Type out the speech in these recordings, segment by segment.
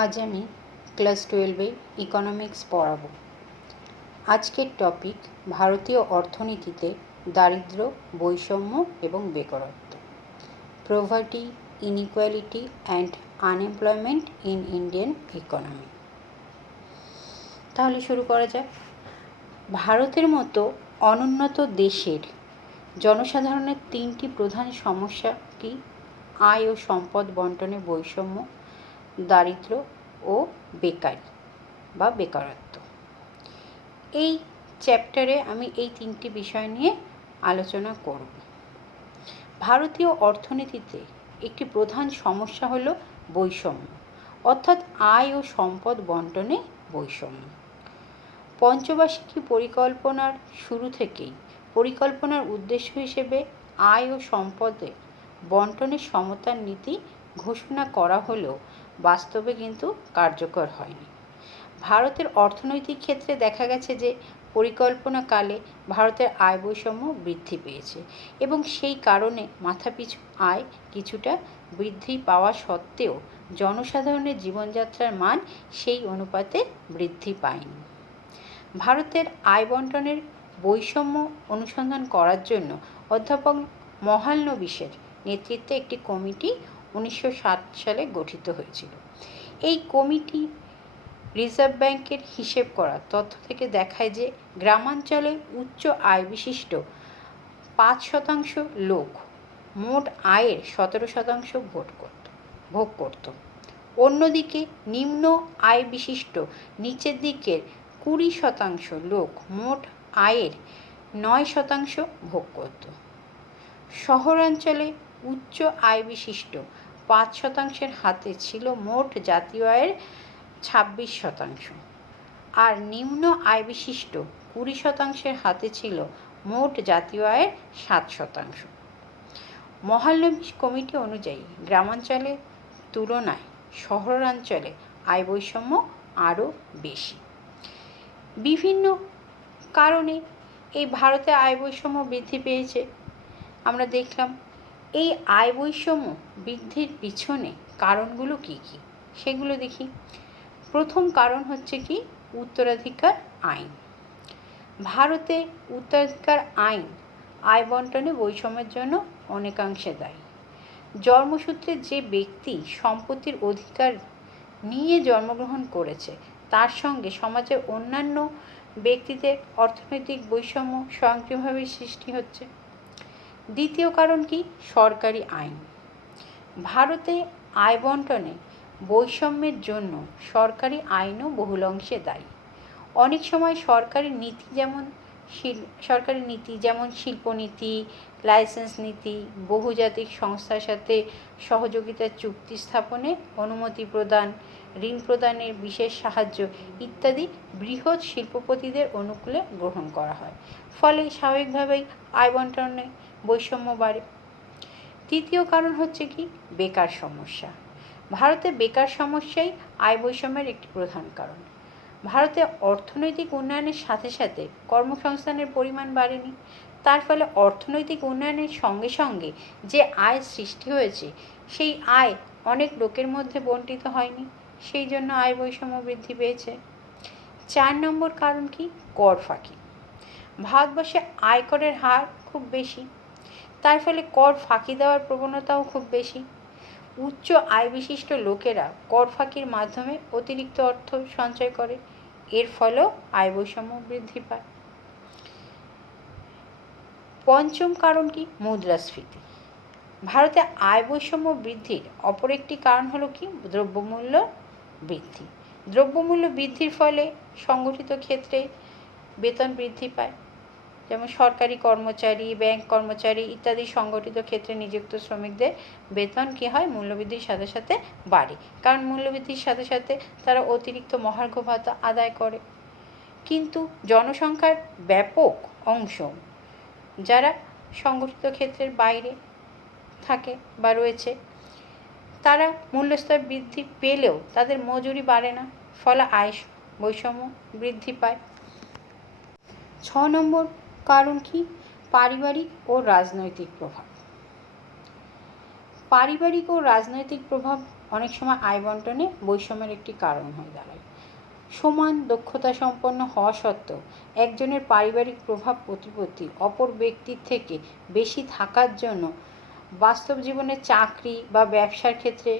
আজ আমি class 12-এ economics পড়াবো। আজকের টপিক ভারতীয় অর্থনীতিতে দারিদ্র্য, বৈষম্য এবং বেকারত্ব। Poverty, inequality and unemployment in Indian economy. তাহলে শুরু করা যাক। ভারতের মতো অনুন্নত দেশের জনসাধারণের তিনটি প্রধান সমস্যা কি? আয় ও সম্পদ বণ্টনে বৈষম্য, দারিদ্র্য ও বেকারি বা বেকারত্ব। এই চ্যাপ্টারে আমি এই তিনটি বিষয় নিয়ে আলোচনা করব। ভারতীয় অর্থনীতিতে একটি প্রধান সমস্যা হলো বৈষম্য, অর্থাৎ আয় ও সম্পদ বণ্টনে বৈষম্য। পঞ্চবার্ষিকী পরিকল্পনার শুরু থেকেই পরিকল্পনার উদ্দেশ্য হিসেবে আয় ও সম্পদে বণ্টনের সমতার নীতি ঘোষণা করা হলেও বাস্তবে কিন্তু কার্যকর হয়নি। ভারতের অর্থনৈতিক ক্ষেত্রে দেখা গেছে যে পরিকল্পনাকালে ভারতের আয় বৈষম্য বৃদ্ধি পেয়েছে এবং সেই কারণে মাথাপিছু আয় কিছুটা বৃদ্ধি পাওয়া সত্ত্বেও জনসাধারণের জীবনযাত্রার মান সেই অনুপাতে বৃদ্ধি পায়নি। ভারতের আয় বণ্টনের বৈষম্য অনুসন্ধান করার জন্য অধ্যাপক মহালনোবিশের নেতৃত্বে একটি কমিটি 1960 সালে গঠিত হয়েছিল। এই কমিটি রিজার্ভ ব্যাংকের হিসেব করা তথ্য থেকে দেখায় যে গ্রামাঞ্চলে উচ্চ আয় বিশিষ্ট 5% লোক মোট আয়ের 17% ভোগ করত। অন্যদিকে নিম্ন আয় বিশিষ্ট নিচের দিকের 20% লোক মোট আয়ের 9% ভোগ করত। শহরাঞ্চলে উচ্চ আয় বিশিষ্ট 5%-এর হাতে ছিল মোট জাতীয় আয়ের 26%, আর নিম্ন আয় বিশিষ্ট 20%-এর হাতে ছিল মোট জাতীয় আয়ের 7%। মহালনোবিশ কমিটি অনুযায়ী গ্রামাঞ্চলের তুলনায় শহরাঞ্চলে আয় বৈষম্য আরও বেশি। বিভিন্ন কারণে এই ভারতে আয় বৈষম্য বৃদ্ধি পেয়েছে। আমরা দেখলাম এই আয় বৈষম্য বৃদ্ধির পিছনে কারণগুলো কি কি সেগুলো দেখি। প্রথম কারণ হচ্ছে কি উত্তরাধিকার আইন। ভারতে উত্তরাধিকার আইন আয় বণ্টনে বৈষম্যের জন্য অনেকাংশে দায়ী। জন্মসূত্রে যে ব্যক্তি সম্পত্তির অধিকার নিয়ে জন্মগ্রহণ করেছে তার সঙ্গে সমাজের অন্যান্য ব্যক্তিদের অর্থনৈতিক বৈষম্য স্বয়ংক্রিয়ভাবে সৃষ্টি হচ্ছে। দ্বিতীয় কারণ কি সরকারি আইন। ভারতে আয় বণ্টনে বৈষম্যের জন্য সরকারি আইনও বহুল অংশে দায়ী। অনেক সময় সরকারি নীতি যেমন শিল্পনীতি, লাইসেন্স নীতি, বহুজাতিক সংস্থার সাথে সহযোগিতার চুক্তি স্থাপনে অনুমতি প্রদান, ঋণ প্রদানের বিশেষ সাহায্য ইত্যাদি বৃহৎ শিল্পপতিদের অনুকূলে গ্রহণ করা হয়। ফলে স্বাভাবিকভাবেই আয় বণ্টনে বৈষম্য বাড়ে। তৃতীয় কারণ হচ্ছে কি বেকার সমস্যা। ভারতে বেকার সমস্যাই আয় বৈষম্যের একটি প্রধান কারণ। ভারতে অর্থনৈতিক উন্নয়নের সাথে সাথে কর্মসংস্থানের পরিমাণ বাড়েনি। তার ফলে অর্থনৈতিক উন্নয়নের সঙ্গে সঙ্গে যে আয় সৃষ্টি হয়েছে সেই আয় অনেক লোকের মধ্যে বণ্টিত হয়নি, সেই জন্য আয় বৈষম্য বৃদ্ধি পেয়েছে। 4 নম্বর কারণ কি কর ফাঁকি। ভারতবর্ষে আয়করের হার খুব বেশি, তার ফলে কর ফাঁকি দেওয়ার প্রবণতাও খুব বেশি। উচ্চ আয় বিশিষ্ট লোকেরা কর ফাঁকির মাধ্যমে অতিরিক্ত অর্থ সঞ্চয় করে, এর ফলেও আয় বৈষম্য বৃদ্ধি পায়। পঞ্চম কারণ কি মুদ্রাস্ফীতি। ভারতে আয় বৈষম্য বৃদ্ধির অপর একটি কারণ হলো কি দ্রব্যমূল্য বৃদ্ধি। দ্রব্যমূল্য বৃদ্ধির ফলে সংগঠিত ক্ষেত্রে বেতন বৃদ্ধি পায়, যেমন সরকারি কর্মচারী, ব্যাংক কর্মচারী ইত্যাদি সংগঠিত ক্ষেত্রে নিযুক্ত শ্রমিকদের বেতন কী হয় মূল্যবৃদ্ধির সাথে সাথে বাড়ে, কারণ মূল্যবৃদ্ধির সাথে সাথে তারা অতিরিক্ত মহার্ঘ ভাতা আদায় করে। কিন্তু জনসংখ্যার ব্যাপক অংশ যারা সংগঠিত ক্ষেত্রের বাইরে থাকে বা রয়েছে, তারা মূল্যস্তর বৃদ্ধি পেলেও তাদের মজুরি বাড়ে না, ফলে আয় বৈষম্য বৃদ্ধি পায়। 6 নম্বর কারণ কি পারিবারিক ও রাজনৈতিক প্রভাব। পারিবারিক ও রাজনৈতিক প্রভাব অনেক সময় আয় বন্টনে বৈষম্যের একটি কারণ হয়ে দাঁড়ায়। সমান দক্ষতা সম্পন্ন হওয়া সত্ত্বেও একজনের পারিবারিক প্রভাব প্রতিপত্তি অপর ব্যক্তির থেকে বেশি থাকার জন্য বাস্তব জীবনে চাকরি বা ব্যবসার ক্ষেত্রে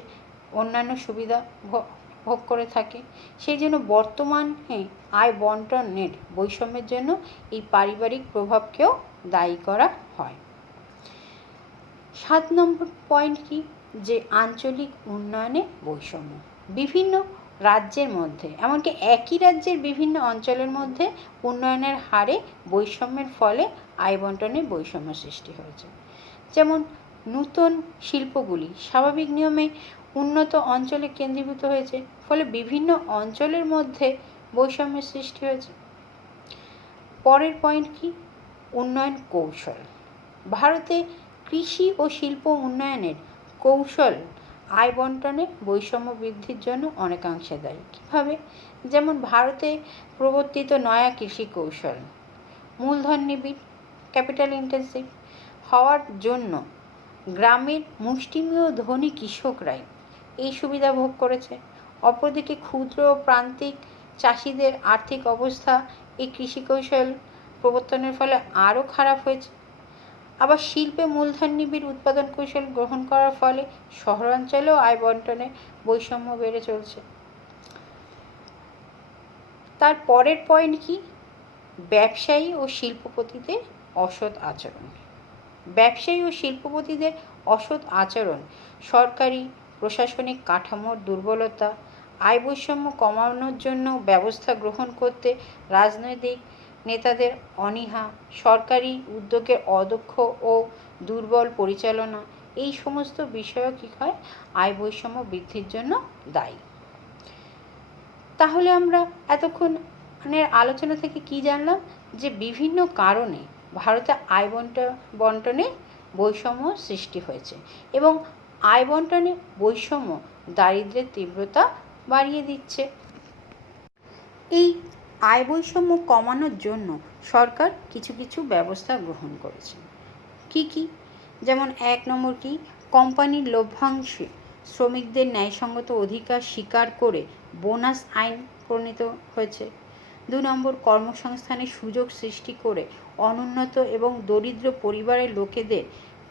অন্যান্য সুবিধা ভোগ করে থাকে। সেই জন্য বর্তমানে আয় বন্টনের বৈষম্যের জন্য এই পারিবারিক প্রভাবকেও দায়ী করা হয়। 7 নম্বর পয়েন্ট কি, যে আঞ্চলিক উন্নয়নে বৈষম্য। বিভিন্ন রাজ্যের মধ্যে, এমনকি একই রাজ্যের বিভিন্ন অঞ্চলের মধ্যে উন্নয়নের হারে বৈষম্যের ফলে আয় বন্টনে বৈষম্য সৃষ্টি হয়েছে। যেমন নূতন শিল্পগুলি স্বাভাবিক নিয়মে উন্নত অঞ্চলে কেন্দ্রীভূত হয়েছে, ফলে বিভিন্ন অঞ্চলের মধ্যে বৈষম্যের সৃষ্টি হয়েছে। পরের পয়েন্ট কি, উন্নয়ন কৌশল। ভারতে কৃষি ও শিল্প উন্নয়নের কৌশল আয় বন্টনে বৈষম্য বৃদ্ধির জন্য অনেকাংশে দায়ী। কীভাবে? যেমন ভারতে প্রবর্তিত নয়া কৃষি কৌশল মূলধন নিবিড়, ক্যাপিটাল ইন্টেন্সিভ হওয়ার জন্য গ্রামের মুষ্টিমেয় ধনী কৃষকরাই এই সুবিধা ভোগ করেছে। অপরদিকে ক্ষুদ্র ও প্রান্তিক চাষিদের আর্থিক অবস্থা এই কৃষি কৌশল প্রবর্তনের ফলে আরও খারাপ হয়েছে। আবার শিল্পে মূলধন নিবিড় উৎপাদন কৌশল গ্রহণ করার ফলে শহরাঞ্চলেও আয় বন্টনে বৈষম্য বেড়ে চলছে। তার পরের পয়েন্ট কি, ব্যবসায়ী ও শিল্পপতিদের অসৎ আচরণ। ব্যবসায়ী ও শিল্পপতিদের অসৎ আচরণ, সরকারি প্রশাসনিক কাঠামোর দুর্বলতা, আয় বৈষম্য কমানোর জন্য ব্যবস্থা গ্রহণ করতে রাজনৈতিক নেতাদের অনীহা, সরকারি উদ্যোগের অদক্ষ ও দুর্বল পরিচালনা, এই সমস্ত বিষয়ও কী হয়, আয় বৈষম্য বৃদ্ধির জন্য দায়ী। তাহলে আমরা এতক্ষণের আলোচনা থেকে কি জানলাম, যে বিভিন্ন কারণে ভারতে আয় বন্টনে বৈষম্য সৃষ্টি হয়েছে এবং আয় বন্টনে বৈষম্য দারিদ্র্যের তীব্রতা বাড়িয়ে দিচ্ছে। এই আয় বৈষম্য কমানোর জন্য সরকার কিছু কিছু ব্যবস্থা গ্রহণ করেছে। কি কি? যেমন 1 নম্বর কি, কোম্পানির লভ্যাংশে শ্রমিকদের ন্যায়সঙ্গত অধিকার স্বীকার করে বোনাস আইন প্রণীত হয়েছে। 2 নম্বর, কর্মসংস্থানের সুযোগ সৃষ্টি করে অনুন্নত এবং দরিদ্র পরিবারের লোকেদের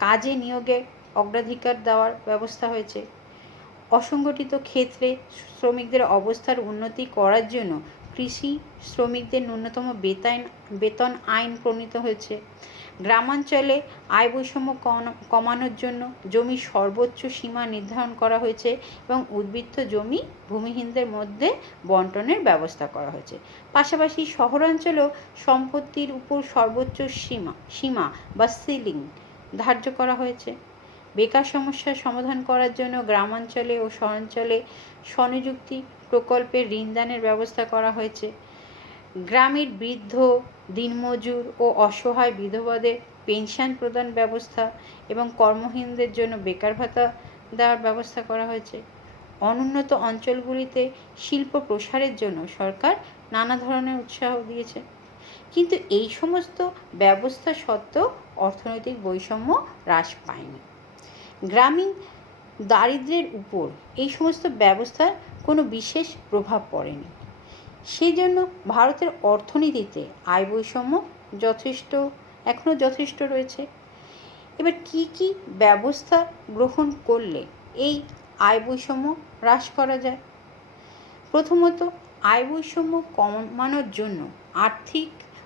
কাজে নিয়োগে অগ্রাধিকার দেওয়ার ব্যবস্থা হয়েছে। অসংগঠিত ক্ষেত্রে শ্রমিকদের অবস্থার উন্নতি করার জন্য কৃষি শ্রমিকদের ন্যূনতম বেতন আইন প্রণীত হয়েছে। গ্রামাঞ্চলে আয় বৈষম্য কমানোর জন্য জমির সর্বোচ্চ সীমা নির্ধারণ করা হয়েছে এবং উদ্বৃত্ত জমি ভূমিহীনদের মধ্যে বন্টনের ব্যবস্থা করা হয়েছে। পাশাপাশি শহরাঞ্চলেও সম্পত্তির উপর সর্বোচ্চ সীমা বা সিলিং ধার্য করা হয়েছে। বেকার সমস্যার সমাধান করার জন্য গ্রামাঞ্চলে ও শহরাঞ্চলে স্বনিযুক্তি প্রকল্পে ঋণদানের ব্যবস্থা করা হয়েছে। গ্রামের বৃদ্ধ, দিনমজুর ও অসহায় বিধবাদের পেনশন প্রদান ব্যবস্থা এবং কর্মহীনদের জন্য বেকার ভাতা দেওয়ার ব্যবস্থা করা হয়েছে। অনুন্নত অঞ্চলগুলিতে শিল্প প্রসারের জন্য সরকার নানা ধরনের উৎসাহ দিয়েছে। কিন্তু এই সমস্ত ব্যবস্থা সত্ত্বেও অর্থনৈতিক বৈষম্য হ্রাস পায়নি। গ্রামীণ দারিদ্র্যের উপর এই সমস্ত ব্যবস্থার কোনো বিশেষ প্রভাব পড়েনি। সেই জন্য ভারতের অর্থনীতিতে আয় বৈষম্য এখনও যথেষ্ট রয়েছে। এবার কি কি ব্যবস্থা গ্রহণ করলে এই আয় বৈষম্য হ্রাস করা যায়? প্রথমত, আয় বৈষম্য কমানোর জন্য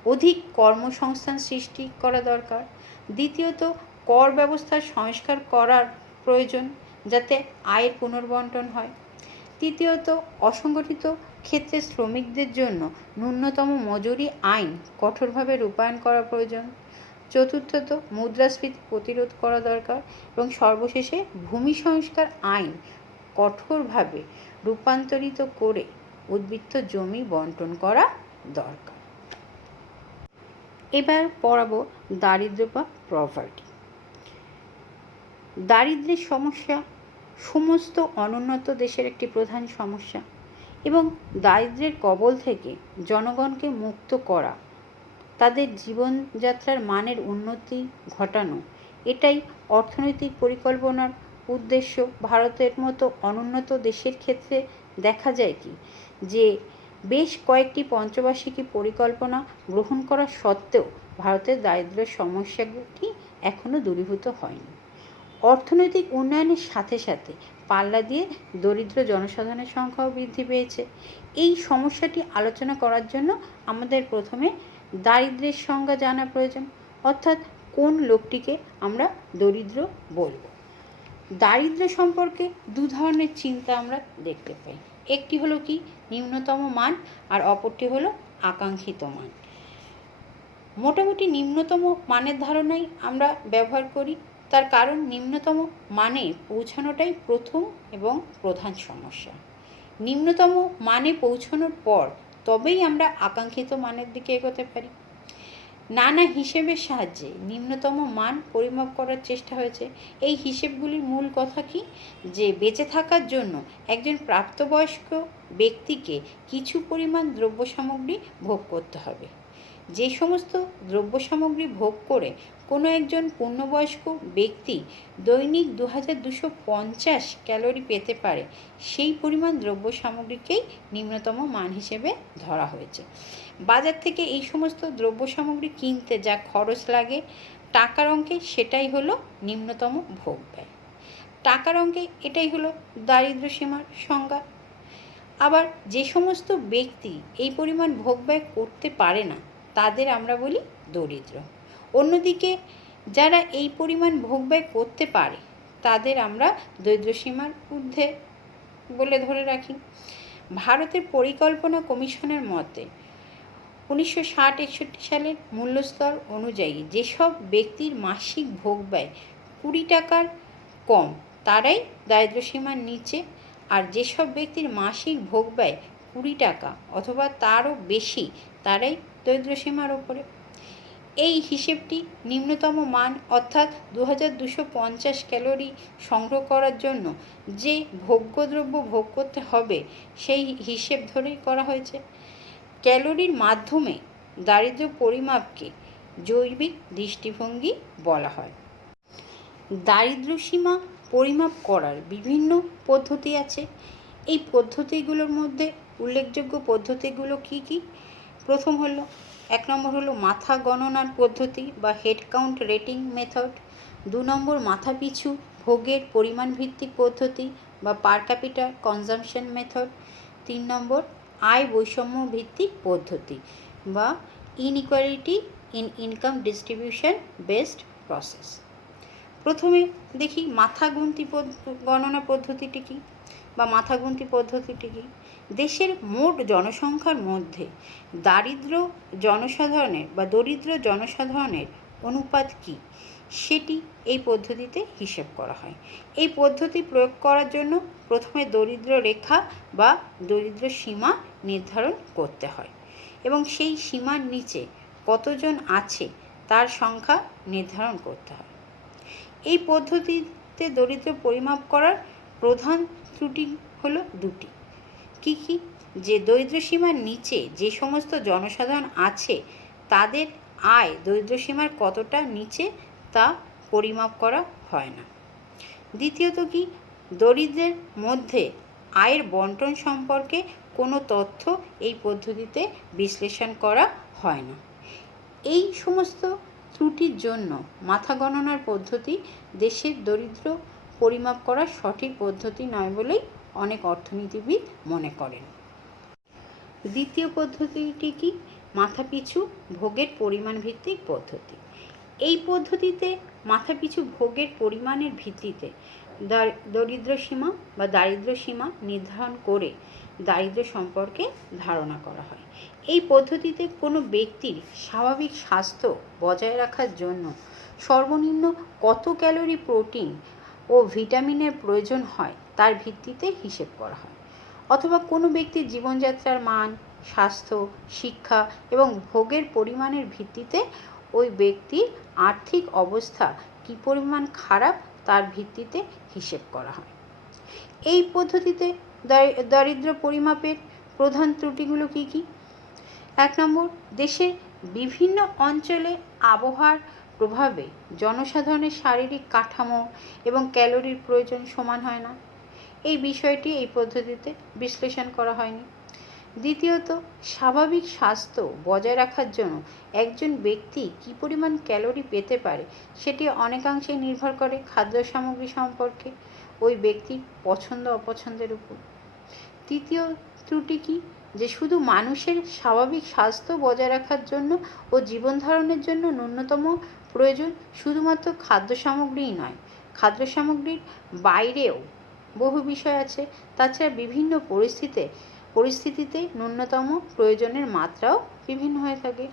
অধিক কর্মসংস্থান সৃষ্টি করা দরকার। দ্বিতীয়ত, কর ব্যবস্থার সংস্কার করার প্রয়োজন, যাতে আয়ের পুনর্বন্টন হয়। তৃতীয়ত, অসংগঠিত ক্ষেত্রে শ্রমিকদের জন্য ন্যূনতম মজুরি আইন কঠোরভাবে রূপায়ণ করা প্রয়োজন। চতুর্থত, মুদ্রাস্ফীতি প্রতিরোধ করা দরকার এবং সর্বশেষে ভূমি সংস্কার আইন কঠোরভাবে রূপান্তরিত করে উদ্বৃত্ত জমি বন্টন করা দরকার। এবার পড়াবো দারিদ্র্য বা পভার্টি। দারিদ্র্যের সমস্যা সমস্ত অনুন্নত দেশের একটি প্রধান সমস্যা এবং দারিদ্র্যের কবল থেকে জনগণকে মুক্ত করা, তাদের জীবনযাত্রার মানের উন্নতি ঘটানো, এটাই অর্থনৈতিক পরিকল্পনার উদ্দেশ্য ভারতের মতো অনুন্নত দেশের ক্ষেত্রে দেখা যায় কি, যে বেশ কয়েকটি পঞ্চবার্ষিকী পরিকল্পনা গ্রহণ করা সত্ত্বেও ভারতের দারিদ্র্যের সমস্যাটি এখনও দূরীভূত হয়নি। অর্থনৈতিক উন্নয়নের সাথে সাথে পাল্লা দিয়ে দরিদ্র জনসাধারণের সংখ্যাও বৃদ্ধি পেয়েছে। এই সমস্যাটি আলোচনা করার জন্য আমাদের প্রথমে দারিদ্র্যের সংজ্ঞা জানা প্রয়োজন, অর্থাৎ কোন লোকটিকে আমরা দরিদ্র বলবো। দারিদ্র্য সম্পর্কে দু ধরনের চিন্তা আমরা দেখতে পাই। একটি হলো কি নিম্নতম মান, আর অপরটি হলো আকাঙ্ক্ষিত মান। মোটামুটি নিম্নতম মানের ধারণাই আমরা ব্যবহার করি, তার কারণ নিম্নতম মানে পৌঁছানোটাই প্রথম এবং প্রধান সমস্যা। নিম্নতম মানে পৌঁছানোর পর তবেই আমরা আকাঙ্ক্ষিত মানের দিকে এগোতে পারি। নানা হিসেবের সাহায্যে নিম্নতম মান পরিমাপ করার চেষ্টা হয়েছে। এই হিসেবগুলির মূল কথা কি, যে বেঁচে থাকার জন্য একজন প্রাপ্তবয়স্ক ব্যক্তিকে কিছু পরিমাণ দ্রব্য সামগ্রী ভোগ করতে হবে। যে সমস্ত দ্রব্য সামগ্রী ভোগ করে কোনো একজন পূর্ণবয়স্ক ব্যক্তি দৈনিক 2250 ক্যালোরি পেতে পারে, সেই পরিমাণ দ্রব্য সামগ্রীকেই নিম্নতম মান হিসেবে ধরা হয়েছে। বাজার থেকে এই সমস্ত দ্রব্য সামগ্রী কিনতে যা খরচ লাগে টাকার অঙ্কে, সেটাই হলো নিম্নতম ভোগ ব্যয়। টাকার অঙ্কে এটাই হলো দারিদ্র্য সীমার সংজ্ঞা। আবার যে সমস্ত ব্যক্তি এই পরিমাণ ভোগ ব্যয় করতে পারে না তাদের আমরা বলি দরিদ্র। অন্যদিকে যারা এই পরিমাণ ভোগ ব্যয় করতে পারে তাদের আমরা দরিদ্র সীমার ঊর্ধ্বে বলে ধরে রাখি। ভারতের পরিকল্পনা কমিশনের মতে 1960-61 সালের মূল্যস্তর অনুযায়ী যেসব ব্যক্তির মাসিক ভোগ ব্যয় 20 টাকার কম তারাই দারিদ্র সীমার নিচে, আর যেসব ব্যক্তির মাসিক ভোগ ব্যয় 20 টাকা অথবা তারও বেশি তারাই দরিদ্র সীমার ওপরে। এই হিসেবটি নিম্নতম মান অর্থাৎ 2250 ক্যালোরি সংগ্রহ করার জন্য যে ভোগ্যদ্রব্য ভোগ করতে হবে সেই হিসেব ধরেই করা হয়েছে। ক্যালোরির মাধ্যমে দারিদ্র্য পরিমাপকে জৈবিক দৃষ্টিভঙ্গি বলা হয়। দারিদ্র সীমা পরিমাপ করার বিভিন্ন পদ্ধতি আছে। এই পদ্ধতিগুলোর মধ্যে উল্লেখযোগ্য পদ্ধতিগুলো কি কি? প্রথম হলো 1 নম্বর হলো মাথা গণনার পদ্ধতি বা হেড কাউন্ট রেটিং মেথড। 2 নম্বর মাথা পিছু ভোগের পরিমাণ ভিত্তিক পদ্ধতি বা পার ক্যাপিটা কনজাম্পশন মেথড। 3 নম্বর আয় বৈষম্য ভিত্তিক পদ্ধতি বা inequality in income distribution based process. প্রথমে দেখি মাথা গুনতি গণনা পদ্ধতিটি কী বা মাথা গুনতি পদ্ধতিটি কী। দেশের মোট জনসংখ্যার মধ্যে দরিদ্র জনসাধারণের অনুপাত কী সেটি এই পদ্ধতিতে হিসেব করা হয়। এই পদ্ধতি প্রয়োগ করার জন্য প্রথমে দরিদ্র রেখা বা দরিদ্র সীমা নির্ধারণ করতে হয় এবং সেই সীমার নিচে কতজন আছে তার সংখ্যা নির্ধারণ করতে হয়। এই পদ্ধতিতে দরিদ্র পরিমাপ করার প্রধান ত্রুটি হলো দুটি। কি কি? যে দরিদ্র সীমার নিচে যে সমস্ত জনসাধারণ আছে তাদের আয় দরিদ্র সীমার কতটা নিচে তা পরিমাপ করা হয় না। দ্বিতীয়ত কি, দরিদ্রের মধ্যে আয়ের বন্টন সম্পর্কে কোনো তথ্য এই পদ্ধতিতে বিশ্লেষণ করা হয় না। এই সমস্ত ত্রুটির জন্য মাথা গণনার পদ্ধতি দেশের দরিদ্র পরিমাপ করার সঠিক পদ্ধতি নয় বলেই অনেক অর্থনীতিবিদ মনে করেন। দ্বিতীয় পদ্ধতিটি কি? মাথাপিছু ভোগের পরিমাণ ভিত্তিক পদ্ধতি। এই পদ্ধতিতে মাথাপিছু ভোগের পরিমাণের ভিত্তিতে দরিদ্র সীমা বা দারিদ্র সীমা নির্ধারণ করে দারিদ্র সম্পর্কে ধারণা করা হয়। এই পদ্ধতিতে কোনো ব্যক্তির স্বাভাবিক স্বাস্থ্য বজায় রাখার জন্য সর্বনিম্ন কত ক্যালোরি প্রোটিন ও ভিটামিনের প্রয়োজন হয় তার ভিত্তিতে হিসেব করা হয়, অথবা কোনো ব্যক্তির জীবনযাত্রার মান, স্বাস্থ্য, শিক্ষা এবং ভোগের পরিমাণের ভিত্তিতে ওই ব্যক্তির আর্থিক অবস্থা কী পরিমাণ খারাপ তার ভিত্তিতে হিসেব করা হয়। এই পদ্ধতিতে দারিদ্র্য পরিমাপের প্রধান ত্রুটিগুলো কি কি? 1 নম্বর, দেশের বিভিন্ন অঞ্চলে আবহাওয়ার প্রভাবে জনসাধারণের শারীরিক কাঠামো এবং ক্যালোরির প্রয়োজন সমান হয় না। এই বিষয়টি এই পদ্ধতিতে বিশ্লেষণ করা হয়নি। দ্বিতীয়ত, স্বাভাবিক স্বাস্থ্য বজায় রাখার জন্য একজন ব্যক্তি কী পরিমাণ ক্যালোরি পেতে পারে সেটি অনেকাংশেই নির্ভর করে খাদ্য সামগ্রী সম্পর্কে ওই ব্যক্তির পছন্দ অপছন্দের উপর। তৃতীয় ত্রুটি কী, যে শুধু মানুষের স্বাভাবিক স্বাস্থ্য বজায় রাখার জন্য ও জীবন ধারণের জন্য ন্যূনতম প্রয়োজন শুধুমাত্র খাদ্য সামগ্রীই নয়, খাদ্য সামগ্রীর বাইরেও বহু বিষয় আছে। তাছাড়া বিভিন্ন পরিস্থিতিতে ন্যূনতম প্রয়োজনের মাত্রাও বিভিন্ন হয়ে থাকে।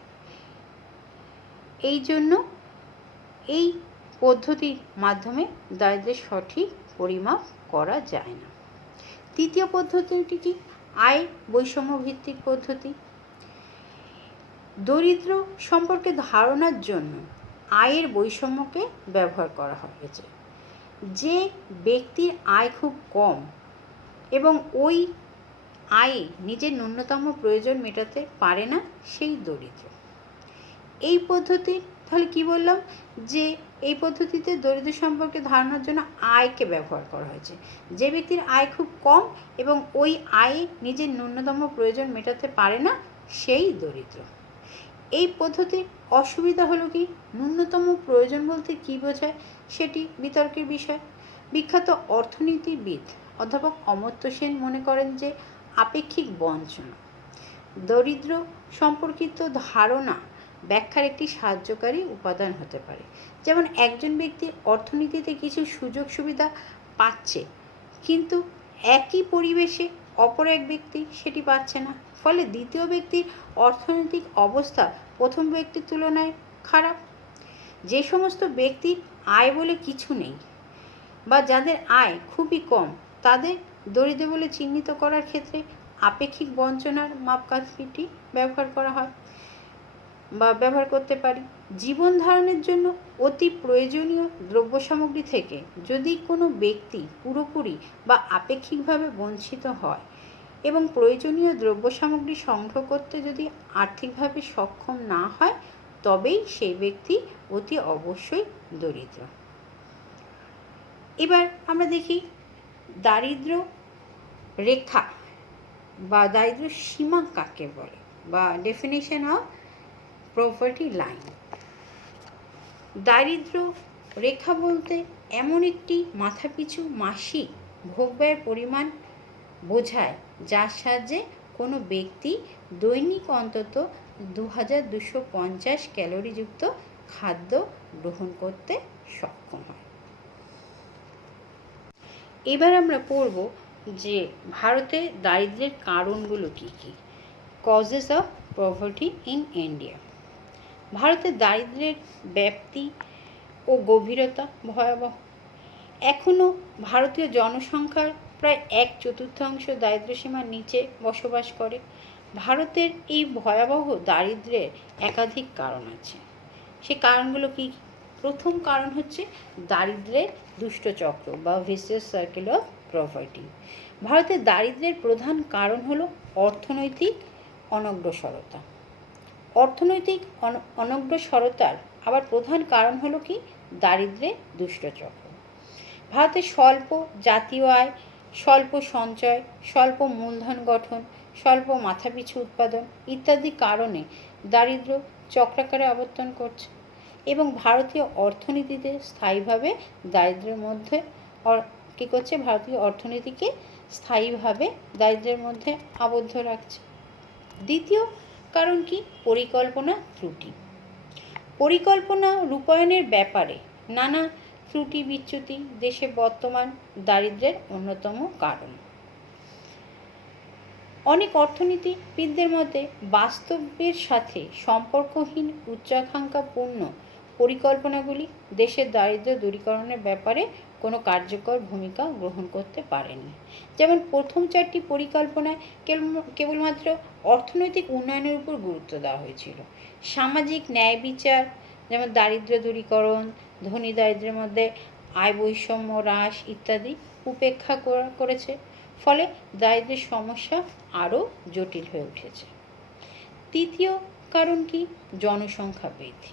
এই জন্য এই পদ্ধতির মাধ্যমে দারিদ্র্যের সঠিক পরিমাপ করা যায় না। তৃতীয় পদ্ধতিটি কি? আয় বৈষম্য ভিত্তিক পদ্ধতি। দরিদ্র সম্পর্কে ধারণার জন্য আয়ের বৈষম্যকে ব্যবহার করা হয়েছে। যে ব্যক্তির আয় খুব কম এবং ওই আয়ে নিজের ন্যূনতম প্রয়োজন মেটাতে পারে না, সেই দরিদ্র। এই পদ্ধতি তাহলে কি বললাম, যে এই পদ্ধতিতে দরিদ্র সম্পর্কে ধারণার জন্য আয়কে ব্যবহার করা হয়েছে। যে ব্যক্তির আয় খুব কম এবং ওই আয়ে নিজের ন্যূনতম প্রয়োজন মেটাতে পারে না, সেই দরিদ্র। এই পদ্ধতির অসুবিধা হলো কি, ন্যূনতম প্রয়োজন বলতে কী বোঝায় সেটি বিতর্কের বিষয়। বিখ্যাত অর্থনীতিবিদ অধ্যাপক অমর্ত্য সেন মনে করেন যে আপেক্ষিক বঞ্চনা দরিদ্র সম্পর্কিত ধারণা ব্যাখ্যার একটি সাহায্যকারী উপাদান হতে পারে। যেমন একজন ব্যক্তি অর্থনীতিতে কিছু সুযোগ সুবিধা পাচ্ছে, কিন্তু একই পরিবেশে অপর এক ব্যক্তি সেটি পাচ্ছে না, ফলে দ্বিতীয় ব্যক্তির অর্থনৈতিক অবস্থা প্রথম ব্যক্তির তুলনায় খারাপ। যে সমস্ত ব্যক্তির আয় বলে কিছু নেই বা যাদের আয় খুবই কম, তাদের দরিদ্র বলে চিহ্নিত করার ক্ষেত্রে আপেক্ষিক বঞ্চনার মাপকাঠিটি ব্যবহার করা হয় বা ব্যবহার করতে পারি। জীবন ধারণের জন্য অতি প্রয়োজনীয় দ্রব্য সামগ্রী থেকে যদি কোনো ব্যক্তি পুরোপুরি বা আপেক্ষিকভাবে বঞ্চিত হয় এবং প্রয়োজনীয় দ্রব্য সামগ্রী সংগ্রহ করতে যদি আর্থিকভাবে সক্ষম না হয়, তবেই সেই ব্যক্তি অতি অবশ্যই দরিদ্র। এবার আমরা দেখি দারিদ্র্য রেখা বা দারিদ্র্য সীমা কাকে বলে, বা ডেফিনেশন অফ পভার্টি লাইন। দারিদ্র্য রেখা বলতে এমন একটি মাথাপিছু মাসিক ভোগব্যয়ের পরিমাণ বোঝায় যার সাহায্যে কোনো ব্যক্তি দৈনিক অন্তত 2250 ক্যালোরিযুক্ত খাদ্য গ্রহণ করতে সক্ষম হয়। এবার আমরা পড়ব যে ভারতে দারিদ্র্যের কারণগুলো কী কী। Causes of poverty in India. ভারতে দারিদ্র্যের ব্যাপ্তি ও গভীরতা ভয়াবহ। এখনও ভারতীয় জনসংখ্যার প্রায় 1/4 দারিদ্র্যসীমার নিচে বসবাস করে। ভারতের এই ভয়াবহ দারিদ্র্যের একাধিক কারণ আছে। সে কারণগুলো কী? প্রথম কারণ হচ্ছে দারিদ্র্যের দুষ্টচক্র বা ভিসিয়াস সার্কেল অফ পভার্টি। ভারতের দারিদ্র্যের প্রধান কারণ হলো অর্থনৈতিক অনগ্রসরতা। অর্থনৈতিক অনগ্রসরতার আবার প্রধান কারণ হলো কি? দারিদ্র্যের দুষ্টচক্র। ভারতের স্বল্প জাতীয় আয়, স্বল্প সঞ্চয়, স্বল্প মূলধন গঠন, স্বল্প মাথাপিছু উৎপাদন ইত্যাদি কারণে দারিদ্র্য চক্রাকারে আবর্তন করছে এবং ভারতীয় অর্থনীতিতে স্থায়ীভাবে দারিদ্র্যের মধ্যে কী করছে? ভারতীয় অর্থনীতিকে স্থায়ীভাবে দারিদ্র্যের মধ্যে আবদ্ধ রাখছে। দ্বিতীয় কারণ কি? পরিকল্পনা ত্রুটি। পরিকল্পনা রূপায়ণের ব্যাপারে নানা ত্রুটি বিচ্যুতি দেশে বর্তমান দারিদ্র্যের অন্যতম কারণ। অনেক অর্থনীতিবিদদের মতে বাস্তবের সাথে সম্পর্কহীন উচ্চাকাঙ্ক্ষাপূর্ণ পরিকল্পনাগুলি দেশের দারিদ্র্য দূরীকরণের ব্যাপারে কোনো কার্যকর ভূমিকা গ্রহণ করতে পারেনি। যেমন প্রথম 4টি পরিকল্পনায় কেবলমাত্র অর্থনৈতিক উন্নয়নের উপর গুরুত্ব দেওয়া হয়েছিল। সামাজিক ন্যায় বিচার, যেমন দারিদ্র্য দূরীকরণ, ধনী দারিদ্র্যের মধ্যে আয় বৈষম্য হ্রাস ইত্যাদি উপেক্ষা করেছে, ফলে দারিদ্র্যের সমস্যা আরও জটিল হয়ে উঠেছে। তৃতীয় কারণ কি? জনসংখ্যা বৃদ্ধি।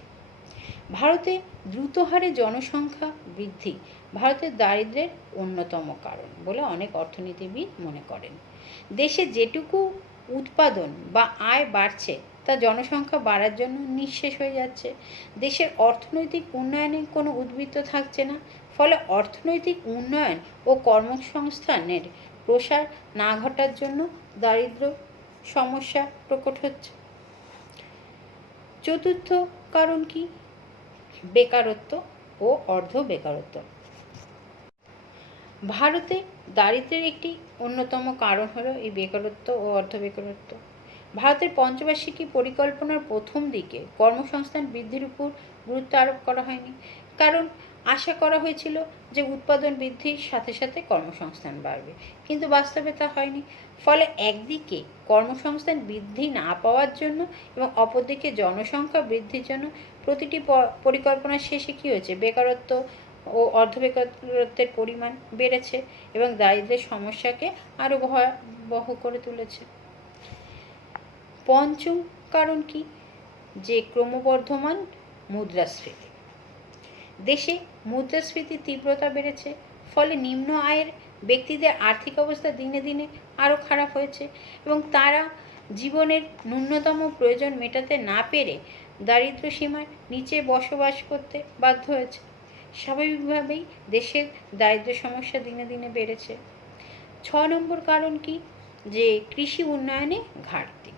ভারতে দ্রুত হারে জনসংখ্যা বৃদ্ধি ভারতের দারিদ্র্যের অন্যতম কারণ বলে অনেক অর্থনীতিবিদ মনে করেন। দেশে যেটুকু উৎপাদন বা আয় বাড়ছে তা জনসংখ্যা বাড়ার জন্য নিঃশেষ হয়ে যাচ্ছে। দেশের অর্থনৈতিক উন্নয়নে কোনো উদ্বৃত্ত থাকছে না, ফলে অর্থনৈতিক উন্নয়ন ও কর্মসংস্থানের প্রসার না ঘটার জন্য দারিদ্র্য সমস্যা প্রকট হচ্ছে। চতুর্থ কারণ কি? বেকারত্ব ও অর্ধ বেকারত্ব। ভারতে দারিদ্র্যের একটি অন্যতম কারণ হলো এই বেকারত্ব ও অর্ধ বেকারত্ব। ভারতের পঞ্চবার্ষিকী পরিকল্পনার প্রথম দিকে কর্মসংস্থান বৃদ্ধির উপর গুরুত্ব আরোপ করা হয়নি, কারণ আশা করা হয়েছিল যে উৎপাদন বৃদ্ধির সাথে সাথে কর্মসংস্থান বাড়বে, কিন্তু বাস্তবে তা হয়নি। ফলে একদিকে কর্মসংস্থান বৃদ্ধি না পাওয়ার জন্য এবং অপরদিকে জনসংখ্যা বৃদ্ধির জন্য প্রতিটি পরিকল্পনার শেষে কী হয়েছে? বেকারত্ব ও অর্ধ বেকারত্বের পরিমাণ বেড়েছে এবং দারিদ্র্যের সমস্যাকে আরও ভয়াবহ করে তুলেছে। পঞ্চম কারণ কি? যে ক্রমবর্ধমান মুদ্রাস্ফীতি। দেশে মুদ্রাস্ফীতির তীব্রতা বেড়েছে, ফলে নিম্ন আয়ের ব্যক্তিদের আর্থিক অবস্থা দিনে দিনে আরও খারাপ হয়েছে এবং তারা জীবনের ন্যূনতম প্রয়োজন মেটাতে না পেরে দারিদ্র্য সীমার নিচে বসবাস করতে বাধ্য হয়েছে। স্বাভাবিকভাবেই দেশের দারিদ্র্য সমস্যা দিনে দিনে বেড়েছে। 6 নম্বর কারণ কি? যে কৃষি উন্নয়নে ঘাটতি।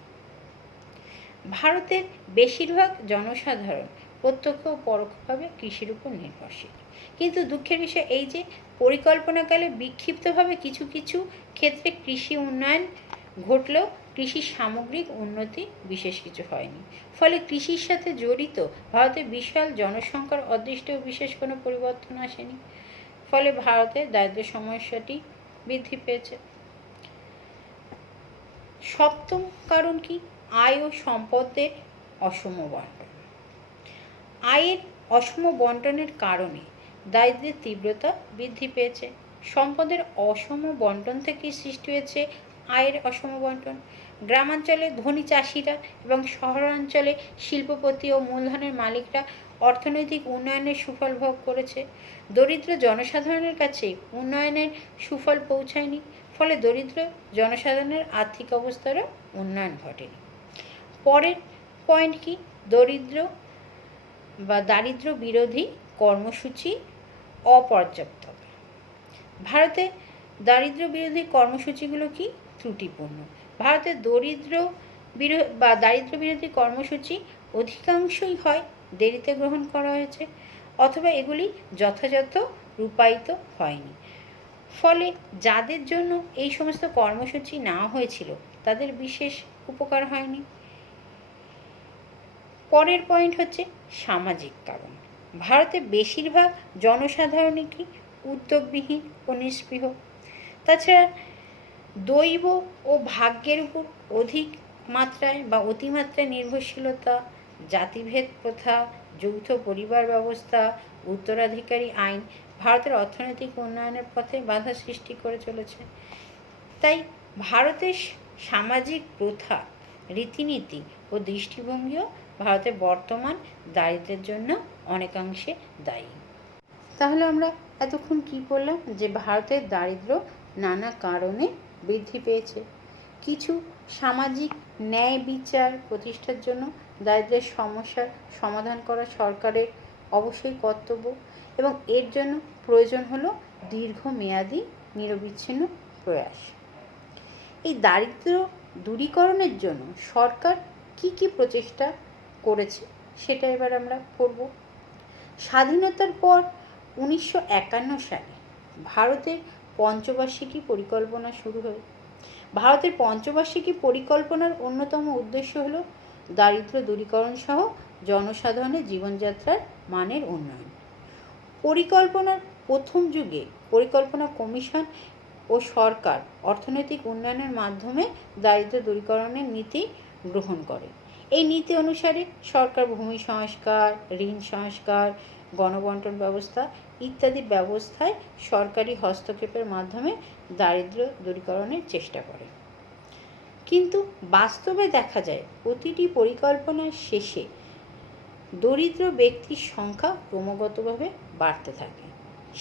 ভারতের বেশিরভাগ জনসাধারণ প্রত্যক্ষ ও পরোক্ষভাবে কৃষির উপর নির্ভরশীল, কিন্তু দুঃখের বিষয় এই যে পরিকল্পনাকালে বিক্ষিপ্তভাবে কিছু কিছু ক্ষেত্রে কৃষি উন্নয়ন ঘটলেও কৃষির সামগ্রিক উন্নতি বিশেষ কিছু হয়নি। ফলে কৃষির সাথে জড়িত ভারতের বিশাল জনসংখ্যার অদৃষ্টেও বিশেষ কোনো পরিবর্তন আসেনি। ফলে ভারতের দারিদ্র্য সমস্যাটি বৃদ্ধি পেয়েছে। সপ্তম কারণ কি? আয় ও সম্পদের অসম বন্টন। আয়ের অসম বন্টনের কারণে দারিদ্র্যের তীব্রতা বৃদ্ধি পেয়েছে। সম্পদের অসম বন্টন থেকে সৃষ্টি হয়েছে আয়ের অসম বন্টন। গ্রামাঞ্চলে ধনী চাষিরা এবং শহরাঞ্চলে শিল্পপতি ও মূলধনের মালিকরা অর্থনৈতিক উন্নয়নের সুফল ভোগ করেছে। দরিদ্র জনসাধারণের কাছে উন্নয়নের সুফল পৌঁছায়নি, ফলে দরিদ্র জনসাধারণের আর্থিক অবস্থারও উন্নয়ন ঘটেনি। পরের পয়েন্ট কি? দারিদ্র বিরোধী কর্মসূচি অপর্যাপ্ততা। ভারতে দারিদ্র বিরোধী কর্মসূচিগুলো কি? ত্রুটিপূর্ণ। ভারতের দারিদ্র বিরোধী কর্মসূচি অধিকাংশই হয় দেরিতে গ্রহণ করা হয়েছে অথবা এগুলি যথাযথ রূপায়িত হয়নি। ফলে যাদের জন্য এই সমস্ত কর্মসূচি নেওয়া হয়েছিল তাদের বিশেষ উপকার হয়নি। পরের পয়েন্ট হচ্ছে সামাজিক কারণ। ভারতে বেশিরভাগ জনসাধারণই কি? উদ্যোগবিহীন ও নিস্পৃহ। তাছাড়া দৈব ও ভাগ্যের উপর অধিক মাত্রায় বা অতিমাত্রায় নির্ভরশীলতা, জাতিভেদ প্রথা, যৌথ পরিবার ব্যবস্থা, উত্তরাধিকারী আইন ভারতের অর্থনৈতিক উন্নয়নের পথে বাধা সৃষ্টি করে চলেছে। তাই ভারতের সামাজিক প্রথা, রীতিনীতি ও দৃষ্টিভঙ্গিও ভারতের বর্তমান দারিদ্র্যের জন্য অনেকাংশে দায়ী। তাহলে আমরা এতক্ষণ কি বললাম? যে ভারতের দারিদ্র্য নানা কারণে বৃদ্ধি পেয়েছে। কিছু সামাজিক ন্যায় বিচার প্রতিষ্ঠার জন্য দারিদ্র্যের সমস্যার সমাধান করা সরকারের অবশ্যই কর্তব্য এবং এর জন্য প্রয়োজন হলো দীর্ঘমেয়াদী নিরবিচ্ছিন্ন প্রয়াস। এই দারিদ্র্য দূরীকরণের জন্য সরকার কি কি প্রচেষ্টা করেছে সেটা এবার আমরা পড়ব। স্বাধীনতার পর 1951 সালে ভারতের পঞ্চবার্ষিকী পরিকল্পনা শুরু হয়। ভারতের পঞ্চবার্ষিকী পরিকল্পনার অন্যতম উদ্দেশ্য হল দারিদ্র্য দূরীকরণ সহ জনসাধারণের জীবনযাত্রার মানের উন্নয়ন। পরিকল্পনার প্রথম যুগে পরিকল্পনা কমিশন ও সরকার অর্থনৈতিক উন্নয়নের মাধ্যমে দারিদ্র্য দূরীকরণের নীতি গ্রহণ করে। এই নীতি অনুসারে সরকার ভূমি সংস্কার, ঋণ সংস্কার, গণবন্টন ব্যবস্থা ইত্যাদি ব্যবস্থায় সরকারি হস্তক্ষেপের মাধ্যমে দারিদ্র্য দূরীকরণের চেষ্টা করে। কিন্তু বাস্তবে দেখা যায় প্রতিটি পরিকল্পনার শেষে দরিদ্র ব্যক্তির সংখ্যা ক্রমাগতভাবে বাড়তে থাকে।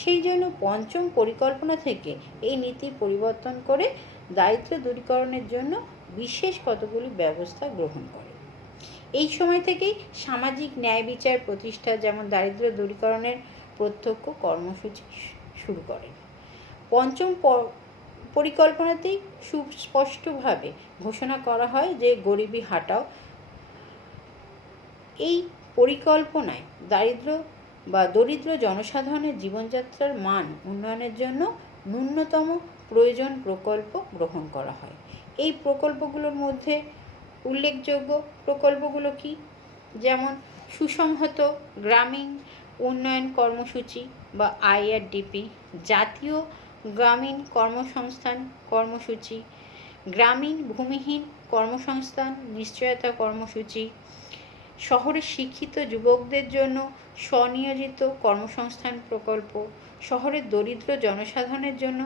সেই জন্য পঞ্চম পরিকল্পনা থেকে এই নীতি পরিবর্তন করে দারিদ্র্য দূরীকরণের জন্য বিশেষ কতগুলি ব্যবস্থা গ্রহণ করে। এই সময় থেকেই সামাজিক ন্যায় বিচার প্রতিষ্ঠা, যেমন দারিদ্র্য দূরীকরণের প্রত্যক্ষ কর্মসূচি শুরু করে। পঞ্চম পরিকল্পনাতেই সুস্পষ্টভাবে ঘোষণা করা হয় যে গরিবি হাটাও। এই পরিকল্পনায় দরিদ্র জনসাধারণের জীবনযাত্রার মান উন্নয়নের জন্য ন্যূনতম প্রয়োজন প্রকল্প গ্রহণ করা হয়। এই প্রকল্পগুলোর মধ্যে উল্লেখযোগ্য প্রকল্পগুলো কি? যেমন সুসংহত গ্রামীণ উন্নয়ন কর্মসূচি বা IRDP, জাতীয় গ্রামীণ কর্মসংস্থান কর্মসূচি, গ্রামীণ ভূমিহীন কর্মসংস্থান নিশ্চয়তা কর্মসূচি, শহরের শিক্ষিত যুবকদের জন্য স্বনিয়োজিত কর্মসংস্থান প্রকল্প, শহরের দরিদ্র জনসাধারণের জন্য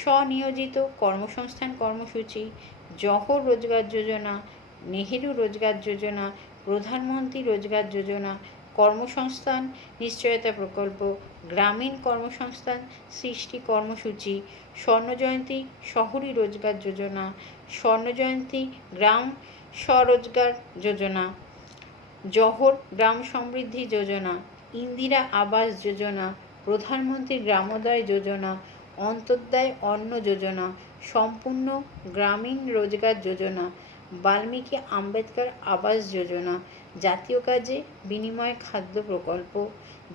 স্বনিয়োজিত কর্মসংস্থান কর্মসূচি, জওহর রোজগার যোজনা, নেহেরু রোজগার যোজনা, প্রধানমন্ত্রী রোজগার যোজনা, কর্মসংস্থান নিশ্চয়তা প্রকল্প, গ্রামীণ কর্মসংস্থান সৃষ্টি কর্মসূচি, স্বর্ণজয়ন্তী শহরী রোজগার যোজনা, স্বর্ণজয়ন্তী গ্রাম স্বরোজগার যোজনা, জওহর গ্রাম সমৃদ্ধি যোজনা, ইন্দিরা আবাস যোজনা, প্রধানমন্ত্রী গ্রামোদয় যোজনা, অন্তোদয় অন্ন যোজনা, সম্পূর্ণ গ্রামীণ রোজগার যোজনা, বাল্মীকি আম্বেদকর আবাস যোজনা, জাতীয় কাজে বিনিময় খাদ্য প্রকল্প,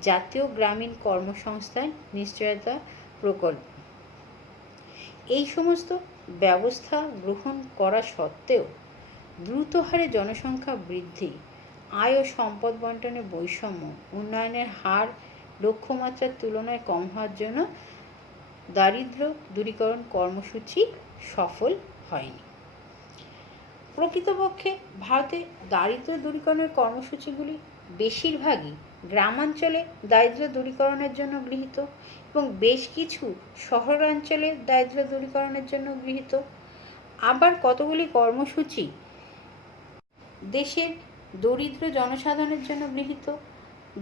জাতীয় গ্রামীণ কর্মসংস্থান নিশ্চয়তা প্রকল্প। এই সমস্ত ব্যবস্থা গ্রহণ করা সত্ত্বেও দ্রুত হারে জনসংখ্যা বৃদ্ধি, আয় ও সম্পদ বণ্টনের বৈষম্য, উন্নয়নের হার লক্ষ্যমাত্রার তুলনায় কম হওয়ার জন্য দারিদ্র্য দূরীকরণ কর্মসূচি সফল হয়নি। প্রকৃতপক্ষে ভারতে দারিদ্র্য দূরীকরণের কর্মসূচিগুলি বেশিরভাগই গ্রামাঞ্চলে দারিদ্র্য দূরীকরণের জন্য গৃহীত এবং বেশ কিছু শহরাঞ্চলে দারিদ্র্য দূরীকরণের জন্য গৃহীত। আবার কতগুলি কর্মসূচি দেশের দরিদ্র জনসাধারণের জন্য গৃহীত,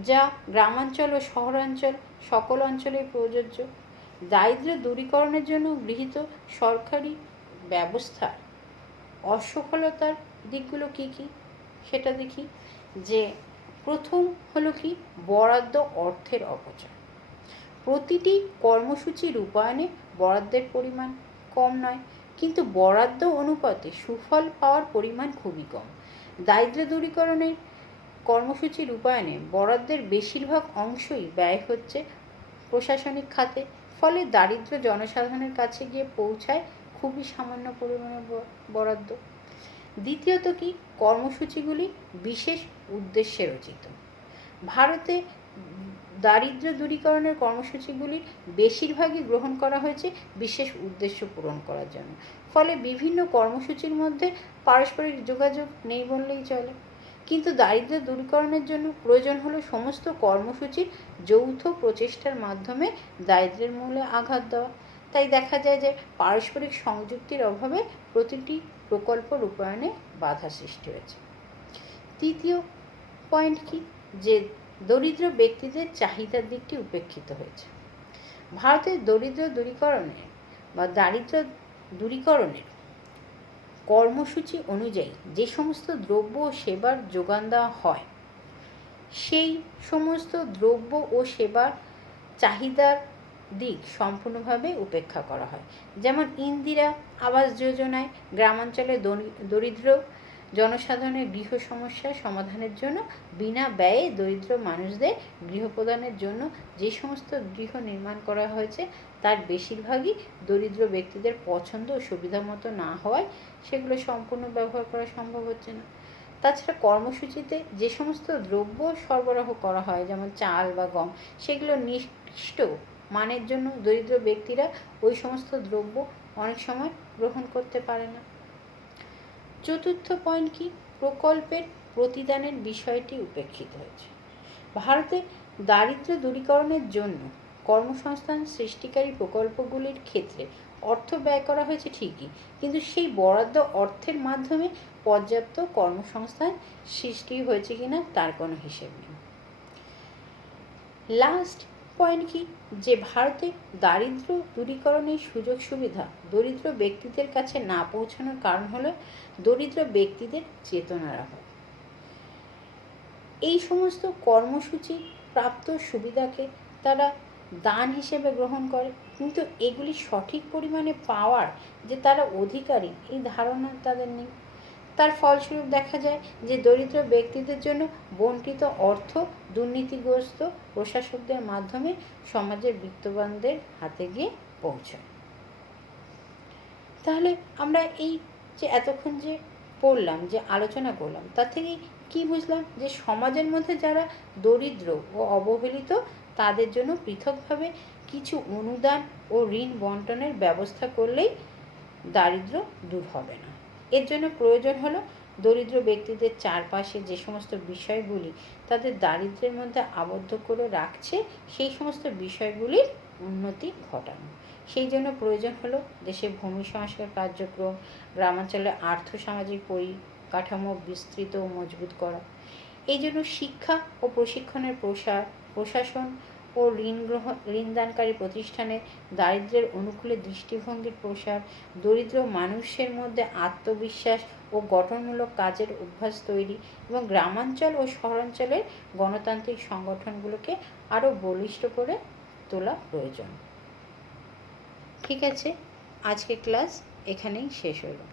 যা গ্রামাঞ্চল ও শহরাঞ্চল সকল অঞ্চলে প্রযোজ্য। দারিদ্র্য দূরীকরণের জন্য গৃহীত সরকারি ব্যবস্থা অসফলতার দিকগুলো কি কি সেটা দেখি। যে প্রথম হলো কি, বরাদ্দ অর্থের অপচয়। প্রতিটি কর্মসূচি রূপায়ণে বরাদ্দের পরিমাণ কম নয়, কিন্তু বরাদ্দ অনুপাতে সুফল পাওয়ার পরিমাণ খুবই কম। দারিদ্র্য দূরীকরণের কর্মসূচি রূপায়ণে বরাদ্দের বেশিরভাগ অংশই ব্যয় হচ্ছে প্রশাসনিক খাতে, ফলে দারিদ্র জনসাধারণের কাছে গিয়ে পৌঁছায় খুবই সামান্য পরিমাণে বরাদ্দ। দ্বিতীয়ত কি, কর্মসূচিগুলি বিশেষ উদ্দেশ্যে রচিত। ভারতে দারিদ্র দূরীকরণের কর্মসূচিগুলির বেশিরভাগই গ্রহণ করা হয়েছে বিশেষ উদ্দেশ্য পূরণ করার জন্য, ফলে বিভিন্ন কর্মসূচির মধ্যে পারস্পরিক যোগাযোগ নেই বললেই চলে। কিন্তু দারিদ্র দূরীকরণের জন্য প্রয়োজন হলো সমস্ত কর্মসূচির যৌথ প্রচেষ্টার মাধ্যমে দারিদ্র্যের মূলে আঘাত দেওয়া। তাই দেখা যায় যে পারস্পরিক সংযুক্তির অভাবে প্রতিটি প্রকল্প রূপায়ণে বাধা সৃষ্টি হয়েছে। তৃতীয় পয়েন্ট কি, যে দরিদ্র ব্যক্তিদের চাহিদার দিকটি উপেক্ষিত হয়েছে। ভারতের দরিদ্র দূরীকরণের কর্মসূচি অনুযায়ী যে সমস্ত দ্রব্য ও সেবার যোগান দেওয়া হয়, সেই সমস্ত দ্রব্য ও সেবার চাহিদার দিক সম্পূর্ণভাবে উপেক্ষা করা হয়। যেমন ইন্দিরা আবাস যোজনায় গ্রামাঞ্চলে দরিদ্র জনসাধারণের গৃহ সমস্যা সমাধানের জন্য বিনা ব্যয়ে দরিদ্র মানুষদের গৃহ প্রদানের জন্য যে সমস্ত গৃহ নির্মাণ করা হয়েছে তার বেশিরভাগই দরিদ্র ব্যক্তিদের পছন্দ ও সুবিধা মতো না হওয়ায় সেগুলো সম্পূর্ণ ব্যবহার করা সম্ভব হচ্ছে না। তাছাড়া কর্মসূচিতে যে সমস্ত দ্রব্য সরবরাহ করা হয়, যেমন চাল বা গম, সেগুলো নিষ্কৃষ্ট মানের জন্য দরিদ্র ব্যক্তিরা ওই সমস্ত দ্রব্য অনেক সময় গ্রহণ করতে পারে না। চতুর্থ পয়েন্ট কি, প্রকল্পের প্রতিদানের বিষয়টি উপেক্ষিত হয়েছে। ভারতে দারিদ্র্য দূরীকরণের জন্য কর্মসংস্থান সৃষ্টিকারী প্রকল্পগুলির ক্ষেত্রে অর্থ ব্যয় করা হয়েছে ঠিকই, কিন্তু সেই বরাদ্দ অর্থের মাধ্যমে পর্যাপ্ত কর্মসংস্থান সৃষ্টি হয়েছে কিনা তার কোনো হিসেব নেই। লাস্ট পয়েন্ট কি, যে ভারতে দারিদ্র্য দূরীকরণের সুযোগ সুবিধা দরিদ্র ব্যক্তিদের কাছে না পৌঁছানোর কারণ হলো দরিদ্র ব্যক্তিদের চেতনার অভাব। এই সমস্ত কর্মসূচি প্রাপ্ত সুবিধাকে তারা দান হিসেবে গ্রহণ করে, কিন্তু এগুলি সঠিক পরিমাণে পাওয়ার যে তারা অধিকারী এই ধারণা তাদের নেই। তার ফলস্বরূপ দেখা যায় যে দরিদ্র ব্যক্তিদের জন্য বণ্টিত অর্থ দুর্নীতিগ্রস্ত প্রশাসকদের মাধ্যমে সমাজের বিত্তবানদের হাতে গিয়ে পৌঁছায়। তাহলে আমরা এই যে এতক্ষণ যে পড়লাম, যে আলোচনা করলাম, তার থেকে কি বুঝলাম, যে সমাজের মধ্যে যারা দরিদ্র ও অবহেলিত তাদের জন্য পৃথকভাবে কিছু অনুদান ও ঋণ বন্টনের ব্যবস্থা করলেই দারিদ্র্য দূর হবে না। এর জন্য প্রয়োজন হলো দরিদ্র ব্যক্তিদের চারপাশে যে সমস্ত বিষয়গুলি তাদের দারিদ্র্যের মধ্যে আবদ্ধ করে রাখছে সেই সমস্ত বিষয়গুলির উন্নতি ঘটানো। সেই জন্য প্রয়োজন হলো দেশে ভূমি সংস্কার কার্যক্রম, গ্রামাঞ্চলে আর্থসামাজিক পরিকাঠামো বিস্তৃত ও মজবুত করা। এই জন্য শিক্ষা ও প্রশিক্ষণের প্রসার, প্রশাসন ও ঋণদানকারী প্রতিষ্ঠানে দারিদ্র্যের অনুকূলে দৃষ্টিভঙ্গির প্রসার, দরিদ্র মানুষের মধ্যে আত্মবিশ্বাস ও গঠনমূলক কাজের অভ্যাস তৈরি এবং গ্রামাঞ্চল ও শহরাঞ্চলের গণতান্ত্রিক সংগঠনগুলোকে আরও বলিষ্ঠ করে তোলা প্রয়োজন। ঠিক আছে, আজকের ক্লাস এখানেই শেষ হলো।